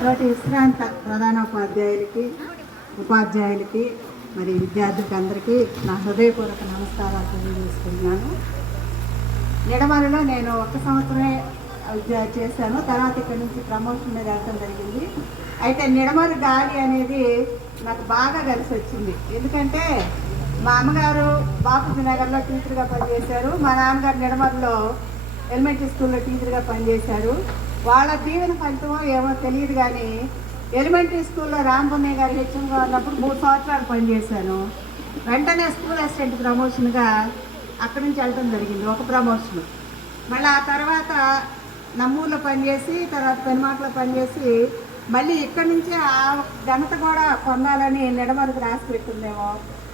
తోటి విశ్రాంత ప్రధానోపాధ్యాయులకి ఉపాధ్యాయులకి మరి విద్యార్థులకి అందరికీ నా హృదయపూర్వక నమస్కారాలు తెలియజేసుకుంటున్నాను. నిడమలలో నేను ఒక సంవత్సరమే విద్య చేశాను. తర్వాత ఇక్కడ నుంచి ప్రమోషన్ మీద వెళ్ళడం జరిగింది. అయితే నిడమరు గాలి అనేది నాకు బాగా కలిసి వచ్చింది. ఎందుకంటే మా అమ్మగారు బాపూజీ నగర్లో టీచర్గా పనిచేశారు. మా నాన్నగారు నిడమరులో ఎలిమెంటరీ స్కూల్లో టీచర్గా పనిచేశారు. వాళ్ళ దీవెన ఫలితమో ఏమో తెలియదు కానీ ఎలిమెంటరీ స్కూల్లో రాంపున్నయ్య గారు హెచ్ఎంగా ఉన్నప్పుడు మూడు సంవత్సరాలు పనిచేశాను. వెంటనే స్కూల్ అసిస్టెంట్ ప్రమోషన్గా అక్కడి నుంచి వెళ్ళడం జరిగింది ఒక ప్రమోషన్. మళ్ళీ ఆ తర్వాత నమ్మూరులో పనిచేసి తర్వాత పెనుమాటలో పనిచేసి మళ్ళీ ఇక్కడి నుంచి ఆ ఘనత కూడా పొందాలని నిడమరకు రాసి పెట్టిందేమో.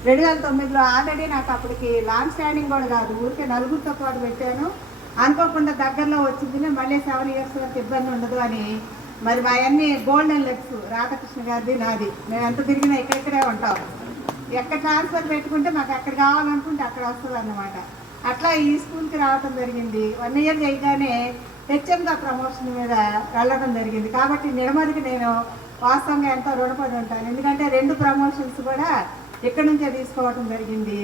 రెండు వేల తొమ్మిదిలో ఆల్రెడీ నాకు అప్పటికి లాంగ్ స్టాండింగ్ కూడా కాదు ఊరికే నలుగురితో పాటు పెట్టాను. అనుకోకుండా దగ్గరలో వచ్చింది మళ్ళీ సెవెన్ ఇయర్స్ వరకు ఇబ్బంది ఉండదు అని. మరి మా అన్ని గోల్డెన్ లెగ్స్ రాధాకృష్ణ గారిది నాది. మేము ఎంత తిరిగినా ఇక్కడిక్కడే ఉంటాం. ఎక్కడ ట్రాన్స్ఫర్ పెట్టుకుంటే మాకు ఎక్కడ కావాలనుకుంటే అక్కడ వస్తుంది అన్నమాట అట్లా ఈ స్కూల్కి రావటం జరిగింది. వన్ ఇయర్ చేయగానే హెచ్ఎంగా ప్రమోషన్ మీద వెళ్ళడం జరిగింది. కాబట్టి నిడమదికి నేను వాస్తవంగా ఎంతో రుణపడి ఉంటాను. ఎందుకంటే రెండు ప్రమోషన్స్ కూడా ఇక్కడ నుంచే తీసుకోవడం జరిగింది.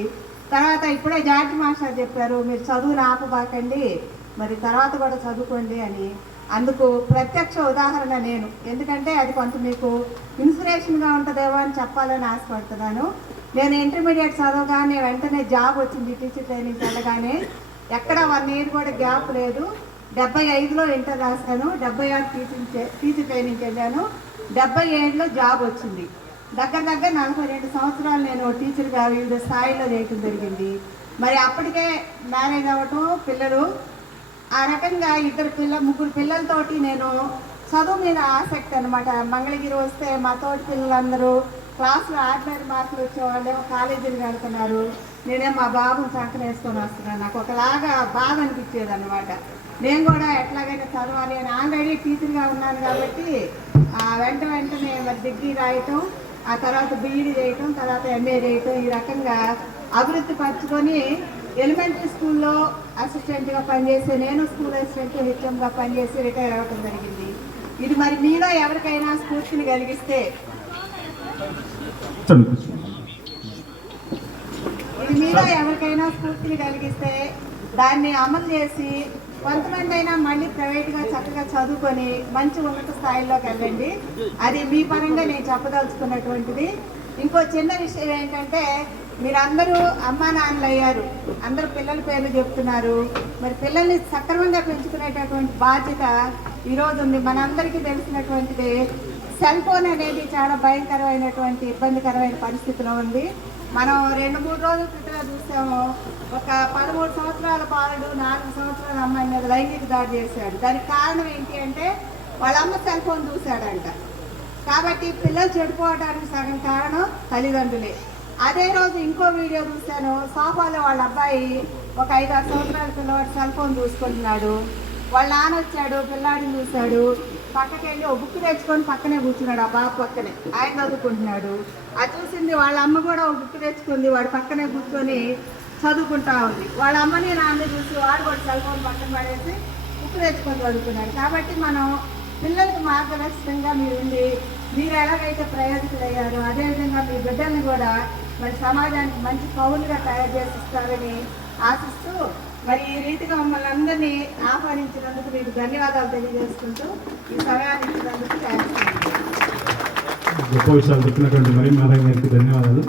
తర్వాత ఇప్పుడే జార్జి మాస్టర్ చెప్పారు మీరు చదువు ఆపబాకండి మరి తర్వాత కూడా చదువుకోండి అని. అందుకు ప్రత్యక్ష ఉదాహరణ నేను. ఎందుకంటే అది కొంత మీకు ఇన్స్పిరేషన్గా ఉంటుందేమో అని చెప్పాలని ఆశపడుతున్నాను. నేను ఇంటర్మీడియట్ చదవగానే వెంటనే జాబ్ వచ్చింది టీచర్ ట్రైనింగ్ వెళ్ళగానే ఎక్కడ వన్ ఇయర్ కూడా గ్యాప్ లేదు. డెబ్బై ఐదులో ఇంటర్ రాశాను డెబ్బై ఆరు టీచింగ్ టీచర్ ట్రైనింగ్కి వెళ్ళాను. డెబ్బై ఏడులో జాబ్ వచ్చింది. దగ్గర దగ్గర నలభై రెండు సంవత్సరాలు నేను టీచర్గా వివిధ స్థాయిలో చేయటం జరిగింది. మరి అప్పటికే మ్యారేజ్ అవ్వటం పిల్లలు ఆ రకంగా ఇద్దరు పిల్ల ముగ్గురు పిల్లలతోటి నేను చదువు మీద ఆసక్తి అనమాట మంగళగిరి వస్తే మా తోటి పిల్లలందరూ క్లాసులో ఆర్డినరీ మార్కులు వచ్చేవాళ్ళు కాలేజీలు వెళ్తున్నారు. నేనే మా బాబుని సంకరేసుకొని వస్తున్నాను. నాకు ఒకలాగా బాధ అనిపించేది అనమాట నేను కూడా ఎట్లాగైనా చదవాలి అని ఆల్రెడీ టీచర్గా ఉన్నాను కాబట్టి వెంట వెంటనే మరి డిగ్రీ రాయటం ఆ తర్వాత బీఈడీ చేయటం తర్వాత ఎంఏ చేయటం ఈ రకంగా అభివృద్ధి పరచుకొని ఎలిమెంటరీ స్కూల్లో అసిస్టెంట్గా పనిచేసి నేను స్కూల్ అసిస్టెంట్ హెచ్ఎంగా పనిచేసి రిటైర్ అవ్వడం జరిగింది. ఇది మరి మీలో ఎవరికైనా స్ఫూర్తిని కలిగిస్తే? ఇది మీలో ఎవరికైనా స్ఫూర్తిని కలిగిస్తే దాన్ని అమలు చేసి కొంతమంది అయినా మళ్ళీ ప్రైవేట్గా చక్కగా చదువుకొని మంచి ఉన్నత స్థాయిలోకి వెళ్ళండి. అది మీ పరంగా నేను చెప్పదలుచుకున్నటువంటిది. ఇంకో చిన్న విషయం ఏంటంటే మీరందరూ అమ్మా నాన్నలు అయ్యారు. అందరూ పిల్లల పేర్లు చెప్తున్నారు. మరి పిల్లల్ని సక్రమంగా పెంచుకునేటటువంటి బాధ్యత ఈరోజు ఉంది. మనందరికీ తెలిసినటువంటిది సెల్ ఫోన్ అనేది చాలా భయంకరమైనటువంటి ఇబ్బందికరమైన పరిస్థితిలో ఉంది. మనం రెండు మూడు రోజుల క్రితం చూసాము. ఒక పదమూడు సంవత్సరాల బాలుడు నాలుగు సంవత్సరాల అమ్మాయి మీద లైంగిక దాడి చేశాడు. దానికి కారణం ఏంటి అంటే వాళ్ళ అమ్మ సెల్ ఫోన్ చూశాడంట. కాబట్టి పిల్లలు చెడిపోవడానికి సగం కారణం తల్లిదండ్రులే. అదే రోజు ఇంకో వీడియో చూశాను. సోఫాలో వాళ్ళ అబ్బాయి ఒక ఐదు ఆరు సంవత్సరాల పిల్లవాడు సెల్ ఫోన్ చూసుకుంటున్నాడు. వాళ్ళ నాన్న వచ్చాడు పిల్లాడిని చూశాడు. పక్కకి వెళ్ళి ఒక బుక్ తెచ్చుకొని పక్కనే కూర్చున్నాడు ఆ బాబు పక్కనే. ఆయన చదువుకుంటున్నాడు. అది చూసింది వాళ్ళ అమ్మ కూడా ఒక బుక్ తెచ్చుకుంది. వాడు పక్కనే కూర్చొని చదువుకుంటా ఉంది. వాళ్ళ అమ్మని నాన్న చూసి వాడు కూడా సెల్ ఫోన్ పక్కన పడేసి బుక్ తెచ్చుకొని చదువుకున్నాడు. కాబట్టి మనం పిల్లలకు మార్గదర్శకంగా మీరు ఉండి మీరు ఎలాగైతే ప్రయోజకులయ్యారో అదేవిధంగా మీ బిడ్డల్ని కూడా మరి సమాజానికి మంచి పౌరులుగా తయారు చేసి ఇస్తారని ఆశిస్తూ మరి ఈ రీతిగా మమ్మల్ని అందరినీ ఆహ్వానించినందుకు మీకు ధన్యవాదాలు తెలియజేసుకుంటూ ఈ సమయాన్ని ఇచ్చినందుకు గొప్ప విషయాలు చెప్పినటువంటి మరి మాధవ్ గారికి ధన్యవాదాలు.